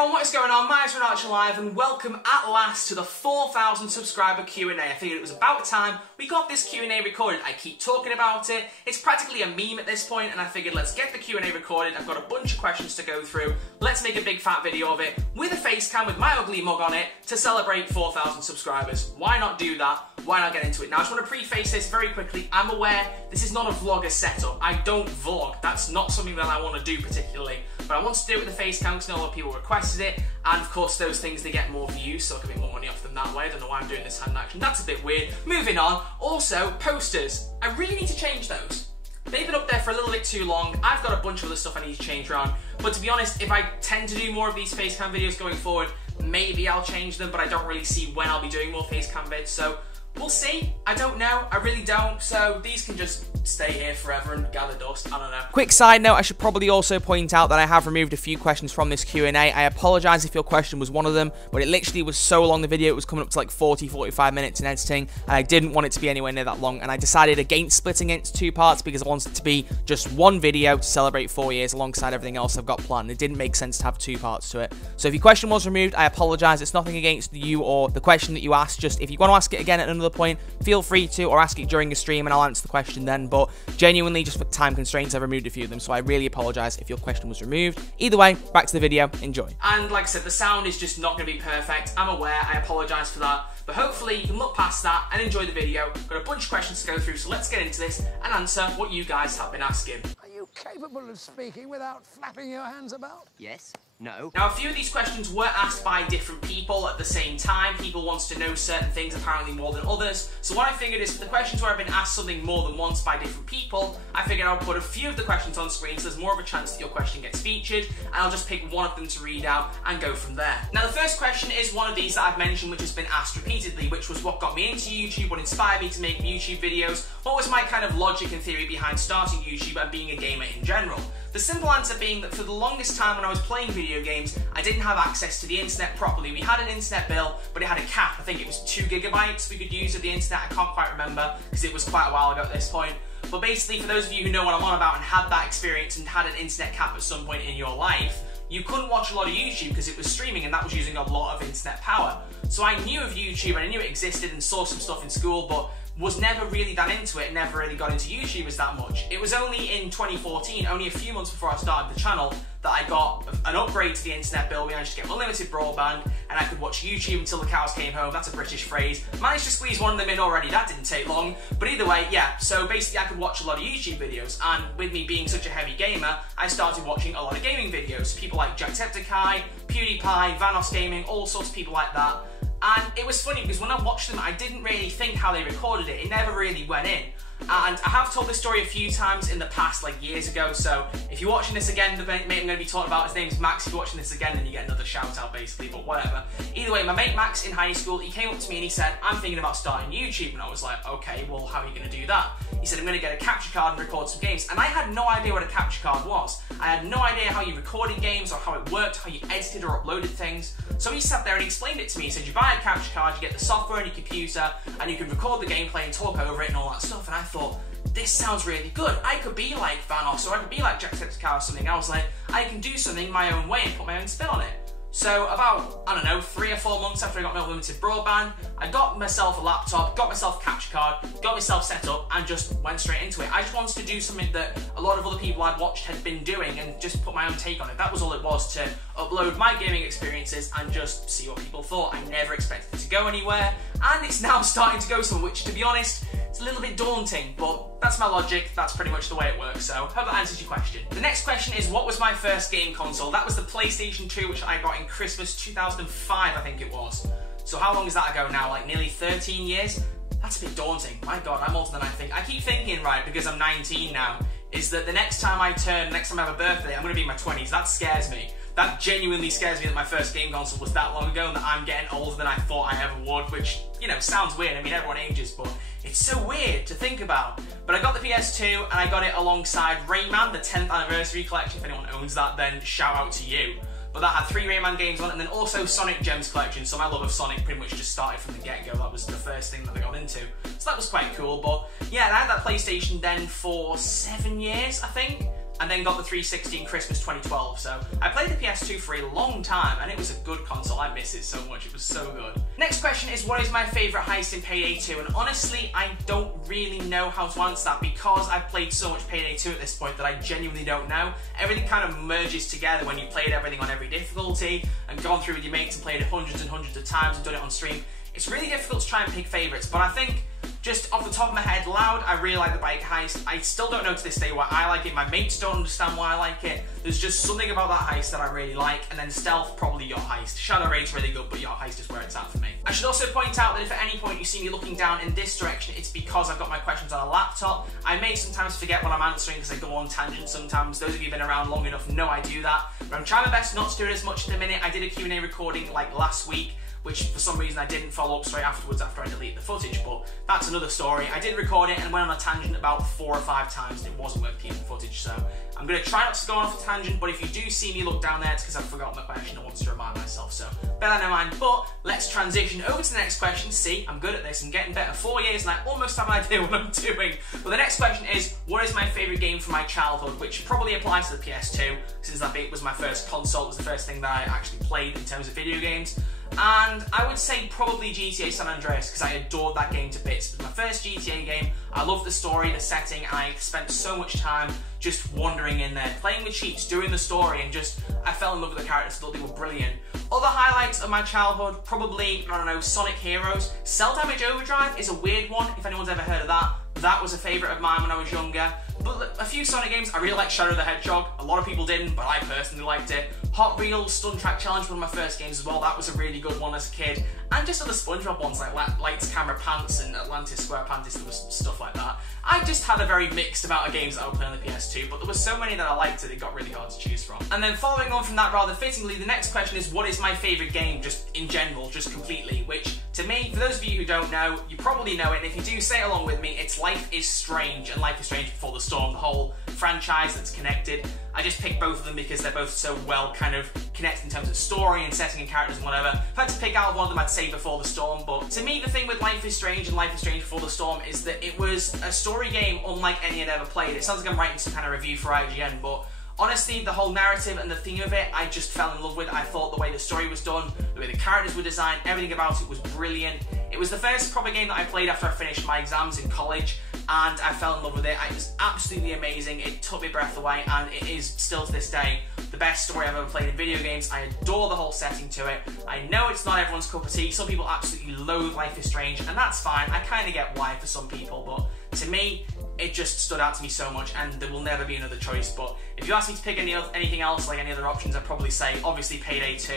everyone, what is going on? My name's Archer Live and welcome at last to the 4,000 subscriber Q&A. I figured it was about time we got this Q&A recorded. I keep talking about it. It's practically a meme at this point, and I figured let's get the Q&A recorded. I've got a bunch of questions to go through. Let's make a big fat video of it with a face cam with my ugly mug on it to celebrate 4,000 subscribers. Why not do that? Why not get into it? Now, I just want to preface this very quickly. I'm aware this is not a vlogger setup. I don't vlog. That's not something that I want to do particularly. But I want to do it with a face cam because I know a lot of people requested it. And of course, those things, they get more views, so I can make more money off them that way. I don't know why I'm doing this hand action. That's a bit weird. Moving on. Also, posters. I really need to change those. They've been up there for a little bit too long. I've got a bunch of other stuff I need to change around. But to be honest, if I tend to do more of these facecam videos going forward, maybe I'll change them, but I don't really see when I'll be doing more facecam vids, so we'll see. I don't know. I really don't. So these can just stay here forever and gather dust. I don't know. Quick side note, I should probably also point out that I have removed a few questions from this Q&A. I apologize if your question was one of them, but it literally was so long, the video, it was coming up to like 40-45 minutes in editing, and I didn't want it to be anywhere near that long, and I decided against splitting it into two parts because I wanted it to be just one video to celebrate 4 years alongside everything else I've got planned. It didn't make sense to have two parts to it. So if your question was removed, I apologize. It's nothing against you or the question that you asked. Just if you want to ask it again at another point, feel free to, or ask it during a stream and I'll answer the question then. But genuinely, just for time constraints, I've removed a few of them, so I really apologize if your question was removed. Either way, back to the video. Enjoy. And like I said, the sound is just not going to be perfect. I'm aware. I apologize for that, but hopefully you can look past that and enjoy the video. Got a bunch of questions to go through, so let's get into this and answer what you guys have been asking. Are you capable of speaking without flapping your hands about? Yes. No. Now, a few of these questions were asked by different people at the same time. People wants to know certain things apparently more than others. So what I figured is for the questions where I've been asked something more than once by different people, I figured I'll put a few of the questions on screen so there's more of a chance that your question gets featured, and I'll just pick one of them to read out and go from there. Now, the first question is one of these that I've mentioned, which has been asked repeatedly, which was what got me into YouTube, what inspired me to make YouTube videos, what was my kind of logic and theory behind starting YouTube and being a gamer in general. The simple answer being that for the longest time when I was playing video games, I didn't have access to the internet properly. We had an internet bill, but it had a cap. I think it was 2 gigabytes we could use of the internet. I can't quite remember because it was quite a while ago at this point. But basically, for those of you who know what I'm on about and had that experience and had an internet cap at some point in your life, you couldn't watch a lot of YouTube because it was streaming and that was using a lot of internet power. So I knew of YouTube and I knew it existed and saw some stuff in school, but was never really that into it, never really got into YouTubers that much. It was only in 2014, only a few months before I started the channel, that I got an upgrade to the internet bill. We managed to get unlimited broadband and I could watch YouTube until the cows came home. That's a British phrase. Managed to squeeze one of them in already, that didn't take long. But either way, yeah, so basically I could watch a lot of YouTube videos, and with me being such a heavy gamer, I started watching a lot of gaming videos. People like Jacksepticeye, PewDiePie, Vanoss Gaming, all sorts of people like that. And it was funny because when I watched them, I didn't really think how they recorded it. It never really went in. And I have told this story a few times in the past, like years ago, so if you're watching this again, the mate I'm going to be talking about, his name's Max. If you're watching this again, then you get another shout out basically, but whatever. Either way, my mate Max in high school, he came up to me and he said, I'm thinking about starting YouTube. And I was like, okay, well, how are you going to do that? He said, I'm going to get a capture card and record some games. And I had no idea what a capture card was. I had no idea how you recorded games or how it worked, how you edited or uploaded things. So he sat there and he explained it to me. He said, you buy a capture card, you get the software on your computer, and you can record the gameplay and talk over it and all that stuff. And I thought, this sounds really good. I could be like Vanoss or I could be like Jacksepticeye or something. I was like, I can do something my own way and put my own spin on it. So about, I don't know, 3 or 4 months after I got my unlimited broadband, I got myself a laptop, got myself a capture card, got myself set up, and just went straight into it. I just wanted to do something that a lot of other people I'd watched had been doing and just put my own take on it. That was all it was, to upload my gaming experiences and just see what people thought. I never expected it to go anywhere, and it's now starting to go somewhere, which, to be honest, it's a little bit daunting, but that's my logic. That's pretty much the way it works, so hope that answers your question. The next question is, what was my first game console? That was the PlayStation 2, which I got in Christmas 2005, I think it was. So how long is that ago now? Like nearly 13 years? That's a bit daunting. My God, I'm older than I think. I keep thinking, right, because I'm 19 now, is that the next time I have a birthday, I'm going to be in my 20s. That scares me. That genuinely scares me that my first game console was that long ago and that I'm getting older than I thought I ever would, which, you know, sounds weird. I mean, everyone ages, but it's so weird to think about. But I got the PS2 and I got it alongside Rayman, the 10th anniversary collection. If anyone owns that, then shout out to you. But that had 3 Rayman games on it, and then also Sonic Gems collection, so my love of Sonic pretty much just started from the get-go. That was the first thing that I got into. So that was quite cool, but yeah, I had that PlayStation then for 7 years, I think. and then got the 360 in Christmas 2012. So I played the PS2 for a long time, and it was a good console. I miss it so much. It was so good. Next question is, what is my favourite heist in Payday 2? And honestly, I don't really know how to answer that because I've played so much Payday 2 at this point that I genuinely don't know. Everything kind of merges together when you played everything on every difficulty and gone through with your mates and played it hundreds and hundreds of times and done it on stream. It's really difficult to try and pick favourites, but I think just off the top of my head, loud, I really like the bike heist. I still don't know to this day why I like it. My mates don't understand why I like it. There's just something about that heist that I really like. And then stealth, probably your heist. Shadow Raid's really good, but your heist is where it's at for me. I should also point out that if at any point you see me looking down in this direction, it's because I've got my questions on a laptop. I may sometimes forget what I'm answering because I go on tangents sometimes. Those of you who've been around long enough know I do that. But I'm trying my best not to do it as much at the minute. I did a Q&A recording like last week, which for some reason I didn't follow up straight afterwards after I deleted the footage, but that's another story. I did record it and went on a tangent about 4 or 5 times and it wasn't worth keeping footage, so I'm going to try not to go off a tangent, but if you do see me look down there, it's because I've forgotten the question and want to remind myself, so bear that in mind. But let's transition over to the next question. See, I'm good at this, I'm getting better. 4 years and I almost have an idea what I'm doing. But the next question is, what is my favourite game from my childhood, which probably applies to the PS2, since that was my first console, it was the first thing that I actually played in terms of video games. And I would say probably GTA San Andreas, because I adored that game to bits. It was my first GTA game. I loved the story, the setting, and I spent so much time just wandering in there, playing with cheats, doing the story, and just, I fell in love with the characters, thought they were brilliant. Other highlights of my childhood, probably, I don't know, Sonic Heroes. Cell Damage Overdrive is a weird one, if anyone's ever heard of that. That was a favourite of mine when I was younger. But a few Sonic games, I really like Shadow the Hedgehog. A lot of people didn't, but I personally liked it. Hot Wheels Stun Track Challenge, one of my first games as well. That was a really good one as a kid. And just other SpongeBob ones like Lights, Camera, Pants and Atlantis SquarePants, there was stuff like that. I just had a very mixed amount of games that I would play on the PS2, but there were so many that I liked that it got really hard to choose from. And then following on from that rather fittingly, the next question is, what is my favourite game just in general, just completely? Which, to me, for those of you who don't know, you probably know it, and if you do, say it along with me, it's Life is Strange and Life is Strange Before the Storm, the whole franchise that's connected. I just picked both of them because they're both so well kind of connected in terms of story and setting and characters and whatever. If I had to pick out one of them, I'd say Before the Storm, but to me the thing with Life is Strange and Life is Strange Before the Storm is that it was a story game unlike any I'd ever played. It sounds like I'm writing some kind of review for IGN, but honestly, the whole narrative and the theme of it, I just fell in love with. I thought the way the story was done, the way the characters were designed, everything about it was brilliant. It was the first proper game that I played after I finished my exams in college, and I fell in love with it. It was absolutely amazing. It took my breath away, and it is still to this day the best story I've ever played in video games. I adore the whole setting to it. I know it's not everyone's cup of tea. Some people absolutely loathe Life is Strange, and that's fine. I kind of get why for some people, but to me, it just stood out to me so much, and there will never be another choice. But if you ask me to pick anything else, like any other options, I'd probably say obviously Payday 2,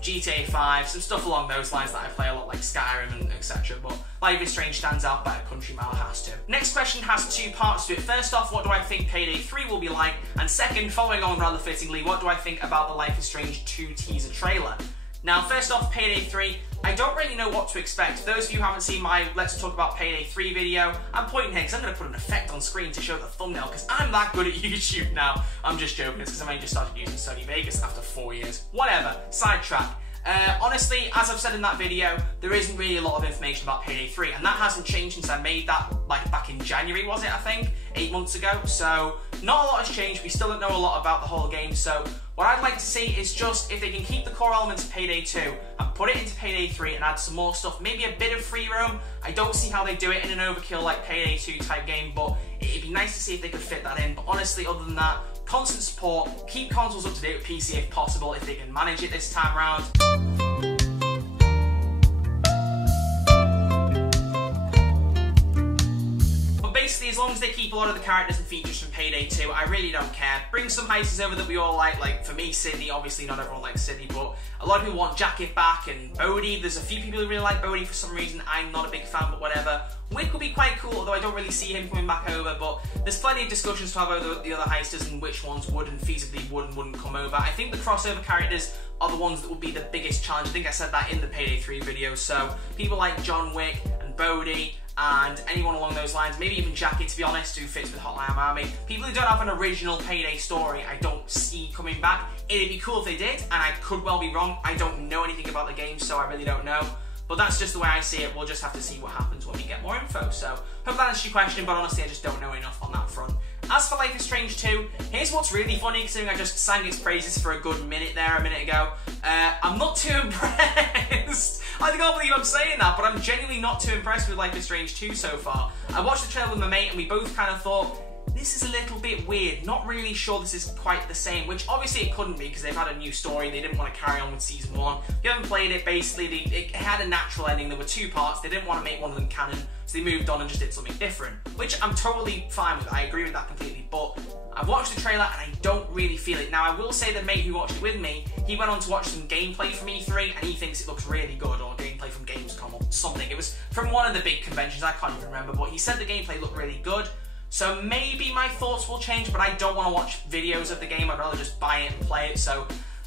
GTA 5, some stuff along those lines that I play a lot, like Skyrim and etc. But Life is Strange stands out by a country mile, it has to. Next question has 2 parts to it. First off, what do I think Payday 3 will be like? And second, following on rather fittingly, what do I think about the Life is Strange 2 teaser trailer? Now, first off, Payday 3, I don't really know what to expect. For those of you who haven't seen my Let's Talk About Payday 3 video, I'm pointing here because I'm going to put an effect on screen to show the thumbnail because I'm that good at YouTube now. I'm just joking, it's because I only just started using Sony Vegas after 4 years. Whatever, sidetrack. Honestly, as I've said in that video, there isn't really a lot of information about Payday 3, and that hasn't changed since I made that, like, back in January, was it, I think? 8 months ago, so not a lot has changed. We still don't know a lot about the whole game, so what I'd like to see is just if they can keep the core elements of Payday 2 and put it into Payday 3 and add some more stuff, maybe a bit of free roam. I don't see how they do it in an overkill like Payday 2 type game, but it'd be nice to see if they could fit that in. But honestly, other than that, constant support, keep consoles up to date with PC if possible, if they can manage it this time around. Basically, as long as they keep a lot of the characters and features from Payday 2, I really don't care. Bring some heisters over that we all like for me, Sydney, obviously not everyone likes Sydney, but a lot of people want Jacket back, and Bodhi, there's a few people who really like Bodhi for some reason. I'm not a big fan, but whatever. Wick will be quite cool, although I don't really see him coming back over, but there's plenty of discussions to have over the other heisters and which ones would and feasibly would and wouldn't come over. I think the crossover characters are the ones that will be the biggest challenge. I think I said that in the Payday 3 video, so people like John Wick and Bodhi, and anyone along those lines, maybe even Jacket, to be honest, who fits with Hotline Miami. People who don't have an original Payday story, I don't see coming back. It'd be cool if they did, and I could well be wrong. I don't know anything about the game, so I really don't know. But that's just the way I see it. We'll just have to see what happens when we get more info. So, hope that answers your question, but honestly, I just don't know enough on that front. As for Life is Strange 2, here's what's really funny, considering I just sang its praises for a good minute there a minute ago. I'm not too impressed. I can't believe I'm saying that, but I'm genuinely not too impressed with Life is Strange 2 so far. I watched the trailer with my mate and we both kind of thought, this is a little bit weird, not really sure this is quite the same, which obviously it couldn't be because they've had a new story, they didn't want to carry on with Season 1. If you haven't played it, basically it had a natural ending, there were 2 parts, they didn't want to make one of them canon, so they moved on and just did something different, which I'm totally fine with, I agree with that completely, but I watched the trailer and I don't really feel it. Now I will say the mate who watched it with me, he went on to watch some gameplay from E3 and he thinks it looks really good, or gameplay from Gamescom or something. It was from one of the big conventions, I can't even remember, but he said the gameplay looked really good. So maybe my thoughts will change, but I don't want to watch videos of the game, I'd rather just buy it and play it, so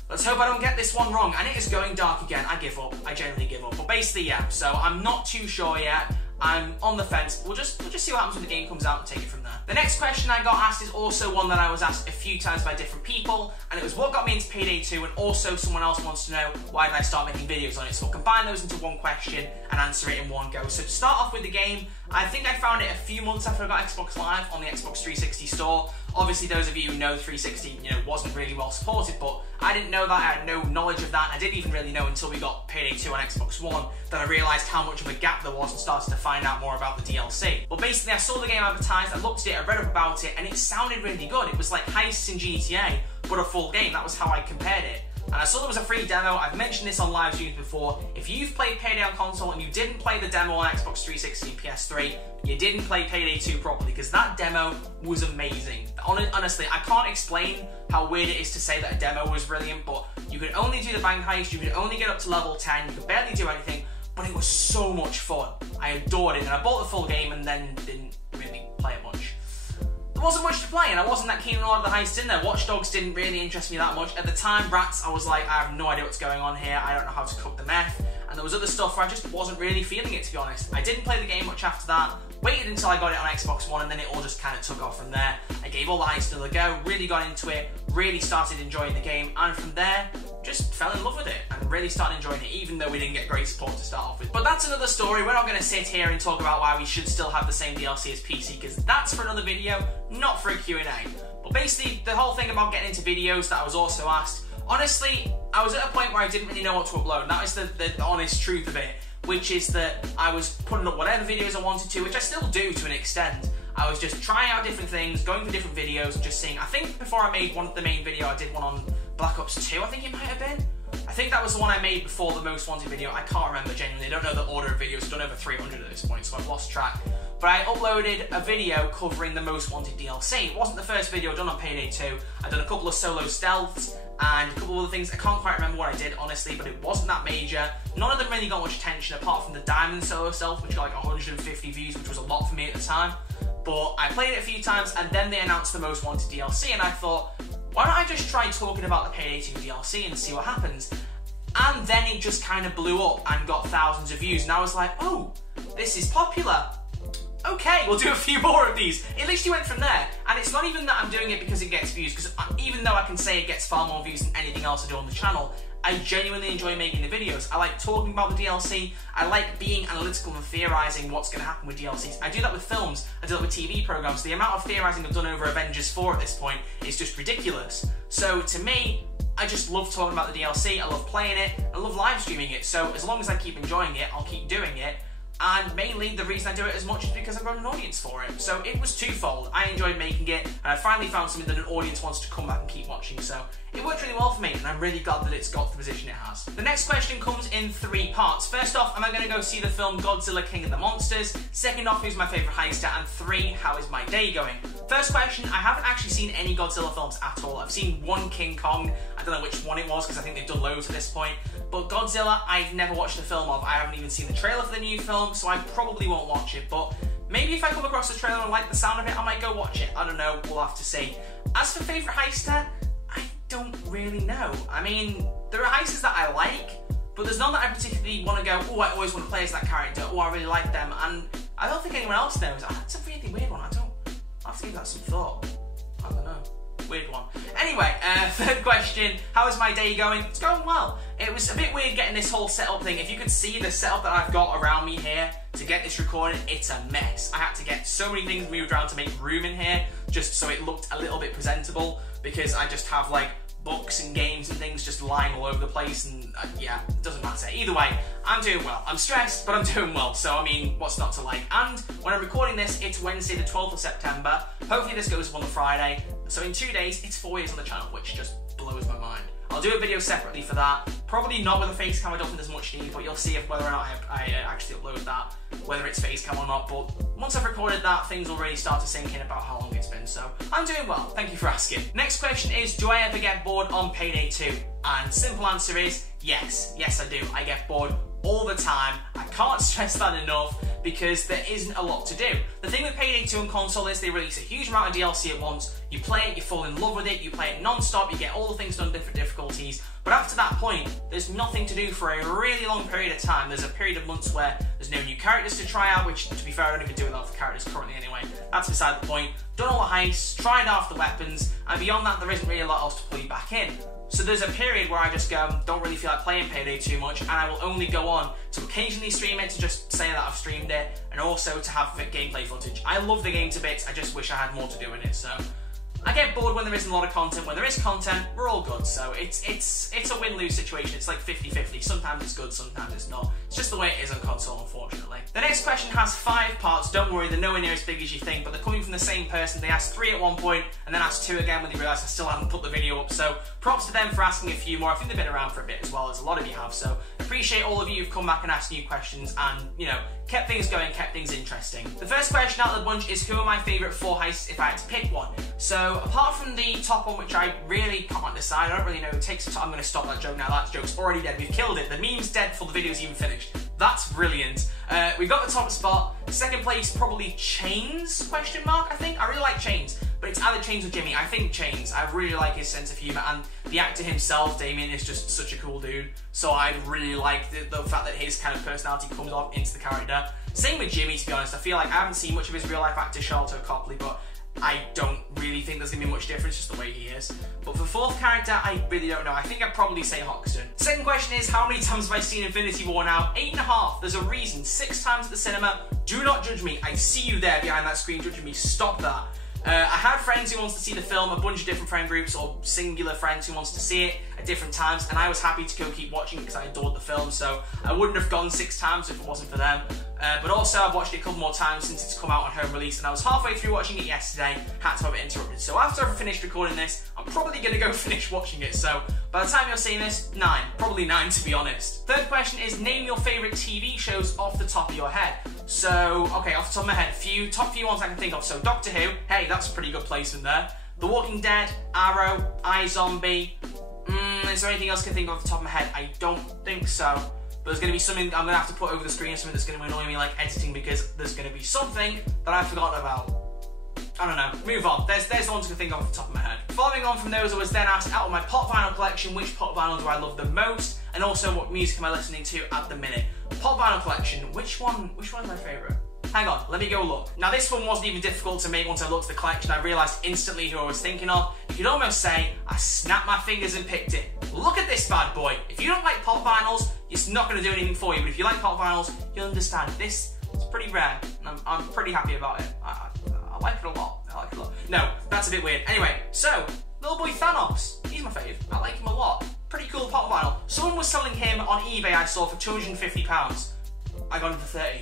let's hope I don't get this one wrong. And it is going dark again, I give up, I genuinely give up. But basically, yeah, so I'm not too sure yet, I'm on the fence, we'll just see what happens when the game comes out and take it from there. The next question I got asked is also one that I was asked a few times by different people, and it was what got me into Payday 2, and also someone else wants to know why did I start making videos on it, so I'll combine those into one question and answer it in one go. So to start off with the game, I think I found it a few months after I got Xbox Live on the Xbox 360 store. Obviously those of you who know 360, wasn't really well supported, but I didn't know that, I had no knowledge of that, I didn't even really know until we got Payday 2 on Xbox One that I realised how much of a gap there was and started to find out more about the DLC. But basically I saw the game advertised, I looked at it, I read up about it, and it sounded really good. It was like heists in GTA, but a full game, that was how I compared it. And I saw there was a free demo, I've mentioned this on live streams before, if you've played Payday on console and you didn't play the demo on Xbox 360 and PS3, you didn't play Payday 2 properly, because that demo was amazing. Honestly, I can't explain how weird it is to say that a demo was brilliant, but you could only do the bank heist, you could only get up to level 10, you could barely do anything, but it was so much fun. I adored it, and I bought the full game and then didn't really play it much. There wasn't much to play, and I wasn't that keen on a lot of the heists in there. Watch Dogs didn't really interest me that much. At the time, Rats, I was like, I have no idea what's going on here, I don't know how to cook the meth, and there was other stuff where I just wasn't really feeling it, to be honest. I didn't play the game much after that, waited until I got it on Xbox One, and then it all just kind of took off from there. I gave all the heists another go, really got into it, really started enjoying the game, and from there, just fell in love with it, and really started enjoying it, even though we didn't get great support to start off with. But that's another story. We're not going to sit here and talk about why we should still have the same DLC as PC, because that's for another video, not for a Q&A. But basically, the whole thing about getting into videos that I was also asked, honestly, I was at a point where I didn't really know what to upload, and that is the honest truth of it, which is that I was putting up whatever videos I wanted to, which I still do to an extent. I was just trying out different things, going for different videos, and just seeing. I think before I made the main video, I did one on Black Ops 2, I think it might have been. I think that was the one I made before the Most Wanted video. I can't remember genuinely. I don't know the order of videos. I've done over 300 at this point, so I've lost track. But I uploaded a video covering the Most Wanted DLC. It wasn't the first video done on Payday 2. I've done a couple of solo stealths and a couple of other things. I can't quite remember what I did, honestly, but it wasn't that major. None of them really got much attention, apart from the Diamond solo stealth, which got like 150 views, which was a lot for me at the time. But I played it a few times, and then they announced the Most Wanted DLC, and I thought, why don't I just try talking about the Payday 2 DLC and see what happens? And then it just kind of blew up and got thousands of views, and I was like, oh, this is popular. Okay, we'll do a few more of these. It literally went from there, and it's not even that I'm doing it because it gets views, because even though I can say it gets far more views than anything else I do on the channel, I genuinely enjoy making the videos. I like talking about the DLC, I like being analytical and theorising what's going to happen with DLCs. I do that with films, I do that with TV programmes. The amount of theorising I've done over Avengers 4 at this point is just ridiculous. So to me, I just love talking about the DLC, I love playing it, I love live streaming it, so as long as I keep enjoying it, I'll keep doing it. And mainly the reason I do it as much is because I've got an audience for it. So it was twofold. I enjoyed making it, and I finally found something that an audience wants to come back and keep watching. So it worked really well for me, and I'm really glad that it's got the position it has. The next question comes in 3 parts. First off, am I going to go see the film Godzilla King of the Monsters? Second off, who's my favourite heister? And 3, how is my day going? First question, I haven't actually seen any Godzilla films at all. I've seen one King Kong. I don't know which one it was, because I think they've done loads at this point. But Godzilla, I've never watched a film of. I haven't even seen the trailer for the new film, so I probably won't watch it. But maybe if I come across the trailer and like the sound of it, I might go watch it. I don't know, we'll have to see. As for favourite heister, I don't really know. I mean, there are heisters that I like, but there's none that I particularly want to go, oh, I always want to play as that character, oh, I really like them, and I don't think anyone else knows. That's a really weird one. I'll have to give that some thought. I don't know. Weird one. Anyway, third question, how is my day going? It's going well. It was a bit weird getting this whole setup thing. If you could see the setup that I've got around me here to get this recorded, it's a mess. I had to get so many things moved around to make room in here just so it looked a little bit presentable, because I just have like books and games and things just lying all over the place, and yeah, it doesn't matter. Either way, I'm doing well. I'm stressed, but I'm doing well, so I mean, what's not to like? And when I'm recording this, it's Wednesday the 12th of September. Hopefully this goes up on the Friday, so in 2 days, it's 4 years on the channel, which just blows my mind. I'll do a video separately for that. Probably not with a face cam, I don't think there's much need, but you'll see if whether or not I actually upload that, whether it's face cam or not. But once I've recorded that, things will really start to sink in about how long it's been. So I'm doing well, thank you for asking. Next question is, do I ever get bored on Payday 2? And simple answer is yes. Yes, I do. I get bored all the time. I can't stress that enough, because there isn't a lot to do. The thing with Payday 2 on console is they release a huge amount of DLC at once. You play it, you fall in love with it, you play it non-stop, you get all the things done, different difficulties. But after that point, there's nothing to do for a really long period of time. There's a period of months where there's no new characters to try out, which, to be fair, I don't even do a lot of the characters currently anyway. That's beside the point. Done all the heists, tried off the weapons, and beyond that, there isn't really a lot else to pull you back in. So there's a period where I just go, don't really feel like playing Payday too much, and I will only go on to occasionally stream it, to just say that I've streamed it, and also to have gameplay footage. I love the game to bits, I just wish I had more to do in it, so I get bored when there isn't a lot of content. When there is content, we're all good. So it's a win-lose situation. It's like 50-50. Sometimes it's good, sometimes it's not. It's just the way it is on console, unfortunately. The next question has 5 parts. Don't worry, they're nowhere near as big as you think, but they're coming from the same person. They asked 3 at one point, and then asked 2 again when they realised I still hadn't put the video up. So props to them for asking a few more. I think they've been around for a bit as well, as a lot of you have. So appreciate all of you who've come back and asked new questions and, you know, kept things going, kept things interesting. The first question out of the bunch is, who are my favourite 4 heists if I had to pick one? So apart from the top one, which I really can't decide, I don't really know, it takes time. I'm going to stop that joke now, that joke's already dead, we've killed it, the meme's dead before the video's even finished. That's brilliant. We got the top spot. Second place, probably Chains, question mark, I think. I really like Chains, but it's either Chains or Jimmy. I think Chains. I really like his sense of humour, and the actor himself, Damien, is just such a cool dude. So I really like the fact that his kind of personality comes off into the character. Same with Jimmy, to be honest. I feel like I haven't seen much of his real life actor, Charlton Copley, but I don't really think there's going to be much difference, just the way he is. But for 4th character, I really don't know. I think I'd probably say Hoxton. Second question is, how many times have I seen Infinity War now? 8.5. There's a reason. 6 times at the cinema. Do not judge me. I see you there behind that screen judging me. Stop that. I had friends who wants to see the film, a bunch of different friend groups, or singular friends who wants to see it at different times, and I was happy to go keep watching it because I adored the film, so I wouldn't have gone 6 times if it wasn't for them. But also I've watched it a couple more times since it's come out on home release, and I was halfway through watching it yesterday, had to have it interrupted. So after I've finished recording this, I'm probably going to go finish watching it, so by the time you're seeing this, 9. Probably 9 to be honest. Third question is, name your favourite TV shows off the top of your head. So, okay, off the top of my head, top few ones I can think of. So Doctor Who, hey, that's a pretty good placement there. The Walking Dead, Arrow, iZombie. Is there anything else I can think of off the top of my head? I don't think so. But there's going to be something I'm going to have to put over the screen, something that's going to annoy me like editing, because there's going to be something that I've forgotten about. I don't know. Move on. There's the ones I can think of off the top of my head. Following on from those, I was then asked, out of my pop vinyl collection, which pop vinyl do I love the most? And also, what music am I listening to at the minute? Pop vinyl collection. Which one is my favourite? Hang on, let me go look. Now this one wasn't even difficult to make once I looked at the collection. I realised instantly who I was thinking of. You could almost say, I snapped my fingers and picked it. Look at this bad boy. If you don't like pop vinyls, it's not going to do anything for you. But if you like pop vinyls, you'll understand. This is pretty rare, and I'm pretty happy about it. I like it a lot. I like it a lot. No, that's a bit weird. Anyway, so, little boy Thanos. He's my fave. I like him a lot. Pretty cool pop vinyl. Someone was selling him on eBay, I saw, for £250. I got him for 30.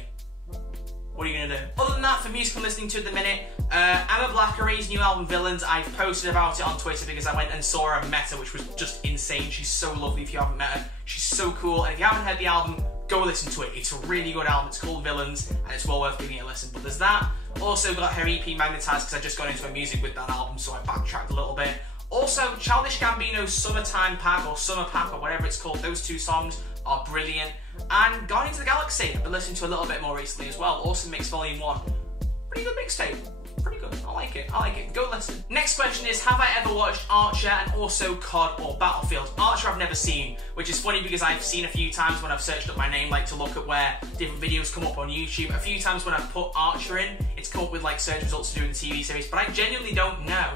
What are you going to do? Other than that, for music I'm listening to at the minute, Emma Blackery's new album, Villains. I've posted about it on Twitter because I went and saw her met her, which was just insane. She's so lovely if you haven't met her. She's so cool, and if you haven't heard the album, go listen to it. It's a really good album. It's called Villains, and it's well worth giving it a listen. But there's that. Also got her EP, Magnetized, because I just got into her music with that album, so I backtracked a little bit. Also, Childish Gambino's Summertime Pack, or Summer Pack, or whatever it's called, those 2 songs are brilliant. And Guardians of the Galaxy, I've been listening to a little bit more recently as well. Awesome Mix Volume 1. Pretty good mixtape. Pretty good. I like it. I like it. Go listen. Next question is, have I ever watched Archer and also COD or Battlefield? Archer I've never seen, which is funny because I've seen a few times when I've searched up my name, like to look at where different videos come up on YouTube. A few times when I've put Archer in, it's come up with like search results to do in the TV series, but I genuinely don't know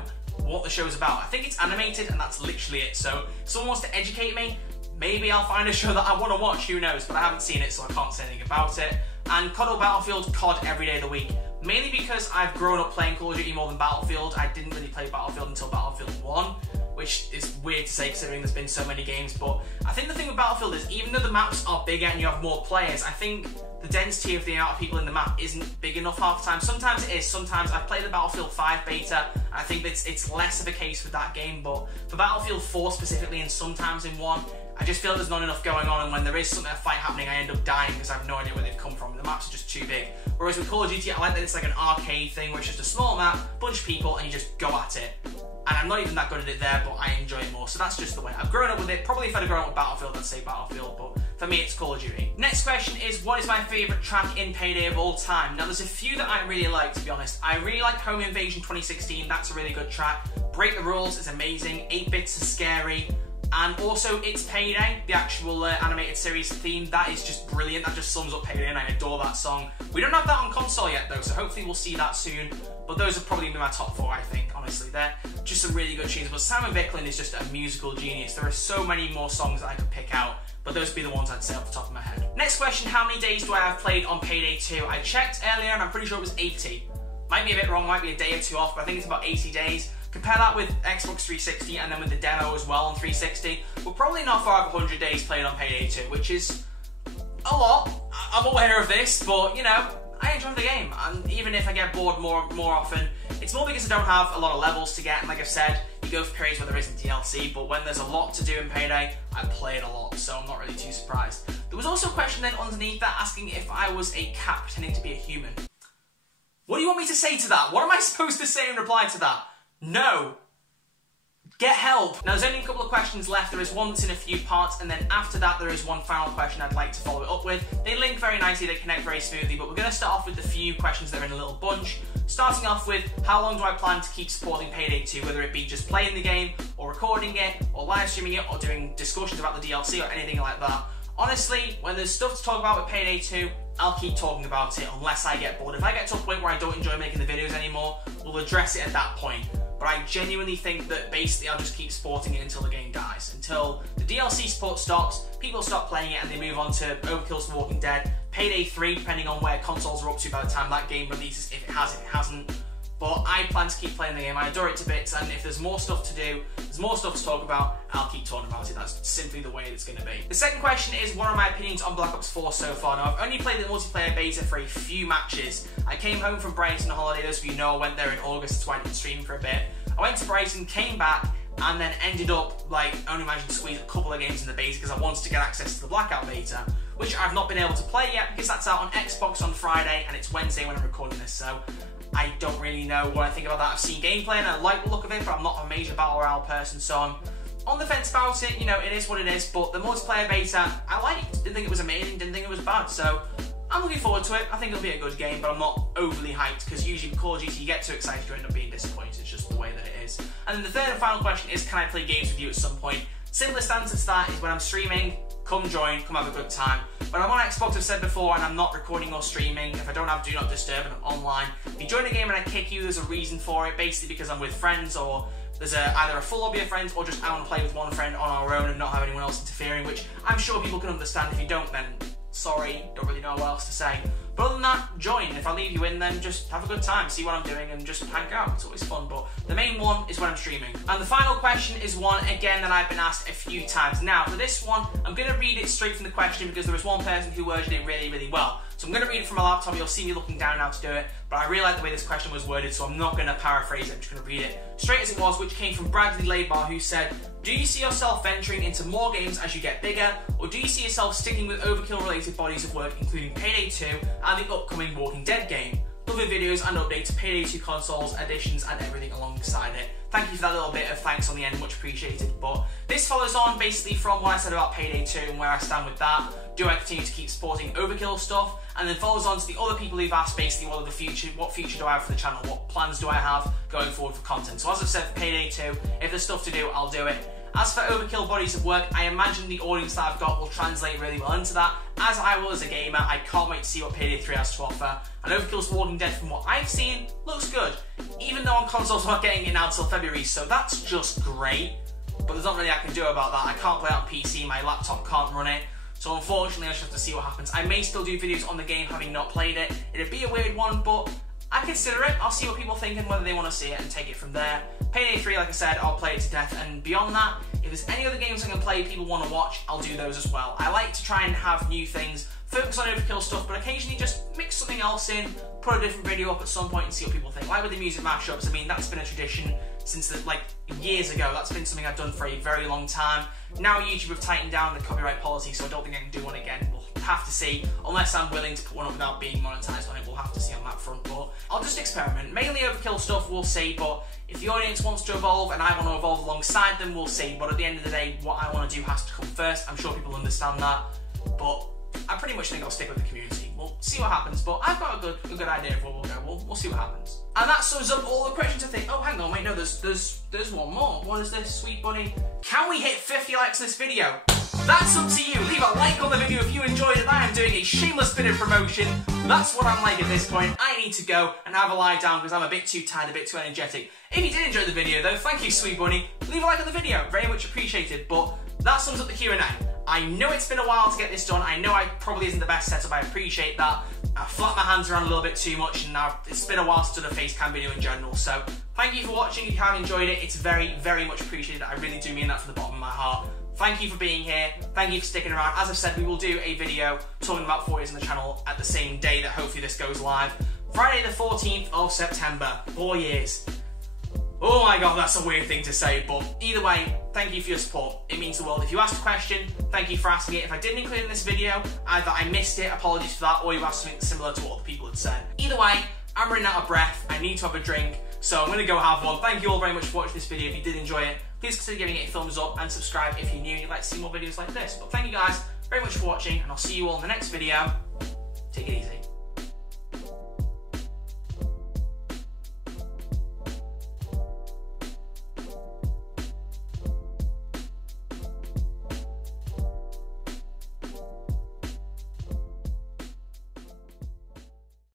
what the show's about. I think it's animated and that's literally it. So if someone wants to educate me, maybe I'll find a show that I want to watch, who knows, but I haven't seen it so I can't say anything about it. And COD or Battlefield, COD every day of the week. Mainly because I've grown up playing Call of Duty more than Battlefield. I didn't really play Battlefield until Battlefield 1, which is weird to say considering there's been so many games, but I think the thing with Battlefield is even though the maps are bigger and you have more players, I think the density of the amount of people in the map isn't big enough half the time. Sometimes it is, sometimes I've played the Battlefield 5 beta, and I think it's less of a case with that game, but for Battlefield 4 specifically and sometimes in 1, I just feel there's not enough going on, and when there is a fight happening, I end up dying because I have no idea where they've come from. The maps are just too big. Whereas with Call of Duty, I like that it's like an arcade thing where it's just a small map, bunch of people, and you just go at it. And I'm not even that good at it there, but I enjoy it more. So that's just the way. I've grown up with it. Probably if I'd have grown up with Battlefield, I'd say Battlefield, but for me, it's Call of Duty. Next question is, what is my favourite track in Payday of all time? Now, there's a few that I really like, to be honest. I really like Home Invasion 2016. That's a really good track. Break the Rules is amazing. 8 Bits is scary. And also, It's Payday, the actual animated series theme. That is just brilliant. That just sums up Payday, and I adore that song. We don't have that on console yet, though, so hopefully we'll see that soon. But those are probably my top 4, I think, honestly. They're just some really good tunes. But Simon Bicklin is just a musical genius. There are so many more songs that I could pick out, but those would be the ones I'd say off the top of my head. Next question, how many days do I have played on Payday 2? I checked earlier, and I'm pretty sure it was 80. Might be a bit wrong, might be a day or two off, but I think it's about 80 days. Compare that with Xbox 360 and then with the demo as well on 360. We're probably not far off 100 days played on Payday 2, which is a lot. I'm aware of this, but, you know, I enjoy the game. And even if I get bored more often, it's more because I don't have a lot of levels to get. And like I've said, you go for periods where there isn't DLC, but when there's a lot to do in Payday, I play it a lot, so I'm not really too surprised. There was also a question then underneath that asking if I was a cat pretending to be a human. What do you want me to say to that? What am I supposed to say in reply to that? No. Get help. Now, there's only a couple of questions left. There is one that's in a few parts, and then after that, there is one final question I'd like to follow it up with. They link very nicely, they connect very smoothly, but we're going to start off with the few questions that are in a little bunch. Starting off with, how long do I plan to keep supporting Payday 2, whether it be just playing the game, or recording it, or live streaming it, or doing discussions about the DLC, or anything like that. Honestly, when there's stuff to talk about with Payday 2, I'll keep talking about it unless I get bored. If I get to a point where I don't enjoy making the videos anymore, we'll address it at that point. But I genuinely think that basically I'll just keep supporting it until the game dies. Until the DLC support stops, people stop playing it and they move on to Overkill's The Walking Dead, Payday 3, depending on where consoles are up to by the time that game releases, if it has, if it hasn't. But I plan to keep playing the game. I adore it to bits, and if there's more stuff to do, there's more stuff to talk about, I'll keep talking about it. That's simply the way it's going to be. The second question is, what are my opinions on Black Ops 4 so far? Now, I've only played the multiplayer beta for a few matches. I came home from Brighton on holiday. Those of you know, I went there in August, that's why I didn't stream for a bit. I went to Brighton, came back, and then ended up, only managing to squeeze a couple of games in the beta because I wanted to get access to the Blackout beta, which I've not been able to play yet because that's out on Xbox on Friday, and it's Wednesday when I'm recording this, so I don't really know what I think about that. I've seen gameplay and I like the look of it, but I'm not a major Battle Royale person, so I'm on the fence about it. You know, it is what it is, but the multiplayer beta, I liked. Didn't think it was amazing, didn't think it was bad, so I'm looking forward to it. I think it'll be a good game, but I'm not overly hyped, because usually with Call of Duty, you get too excited, you end up being disappointed. It's just the way that it is. And then the third and final question is, can I play games with you at some point? Simplest answer to that is when I'm streaming, come join, come have a good time. When I'm on Xbox, I've said before, and I'm not recording or streaming, if I don't have Do Not Disturb and I'm online, if you join a game and I kick you, there's a reason for it, basically because I'm with friends, or there's either a full lobby of friends, or just I want to play with one friend on our own and not have anyone else interfering, which I'm sure people can understand. If you don't, then sorry, don't really know what else to say. But other than that, join. If I leave you in, then just have a good time, see what I'm doing, and just hang out. It's always fun, but the main one is when I'm streaming. And the final question is one, again, that I've been asked a few times. Now, for this one, I'm going to read it straight from the question because there was one person who worded it really, really well. So I'm going to read it from my laptop. You'll see me looking down now to do it, but I really like the way this question was worded, so I'm not going to paraphrase it. I'm just going to read it straight as it was, which came from Bradley Laybar, who said, do you see yourself venturing into more games as you get bigger, or do you see yourself sticking with Overkill-related bodies of work, including Payday 2 and the upcoming Walking Dead game? Love your videos and updates to Payday 2 consoles, additions, and everything alongside it. Thank you for that little bit of thanks on the end, much appreciated. But this follows on basically from what I said about Payday 2 and where I stand with that. Do I continue to keep supporting Overkill stuff? And then follows on to the other people who've asked basically what future do I have for the channel? What plans do I have going forward for content? So as I've said for Payday 2, if there's stuff to do, I'll do it. As for Overkill bodies of work, I imagine the audience that I've got will translate really well into that. As I will as a gamer, I can't wait to see what Payday 3 has to offer. And Overkill's Walking Dead, from what I've seen, looks good. Even though on consoles we're not getting it now till February, so that's just great. But there's not really I can do about that. I can't play it on PC, my laptop can't run it. So unfortunately I just have to see what happens. I may still do videos on the game having not played it. It'd be a weird one, but I consider it. I'll see what people think and whether they want to see it and take it from there. Payday 3, like I said, I'll play it to death, and beyond that, if there's any other games I can play people want to watch, I'll do those as well. I like to try and have new things, focus on Overkill stuff, but occasionally just mix something else in, put a different video up at some point and see what people think. Like with the music mashups, I mean, that's been a tradition since years ago. That's been something I've done for a very long time. Now YouTube have tightened down the copyright policy, so I don't think I can do one again. We'll have to see, unless I'm willing to put one up without being monetized on it. We'll have to see on that front, but I'll just experiment. Mainly Overkill stuff, we'll see, but if the audience wants to evolve and I want to evolve alongside them, we'll see. But at the end of the day, what I want to do has to come first. I'm sure people understand that, but I pretty much think I'll stick with the community. We'll see what happens, but I've got a good idea of where we'll go. We'll see what happens. And that sums up all the questions I think. Oh, hang on, wait, no, there's one more. What is this, sweet bunny? Can we hit 50 likes in this video? That's up to you. Leave a like on the video if you enjoyed it. I am doing a shameless bit of promotion. That's what I'm like at this point. I need to go and have a lie down because I'm a bit too tired, a bit too energetic. If you did enjoy the video though, thank you, sweet bunny. Leave a like on the video, very much appreciated. But that sums up the Q&A. I know it's been a while to get this done. I know I probably isn't the best setup. I appreciate that. I flapped my hands around a little bit too much, and now it's been a while since I've done a face cam video in general. So thank you for watching. If you have enjoyed it, it's very, very much appreciated. I really do mean that from the bottom of my heart. Thank you for being here. Thank you for sticking around. As I've said, we will do a video talking about 4 years on the channel at the same day that hopefully this goes live. Friday the 14th of September. 4 years. Oh my god, that's a weird thing to say, but either way, thank you for your support. It means the world. If you asked a question, thank you for asking it. If I didn't include it in this video, either I missed it, apologies for that, or you asked something similar to what other people had said. Either way, I'm running out of breath. I need to have a drink, so I'm going to go have one. Thank you all very much for watching this video. If you did enjoy it, please consider giving it a thumbs up and subscribe if you're new and you'd like to see more videos like this. But thank you guys very much for watching, and I'll see you all in the next video. Take it easy.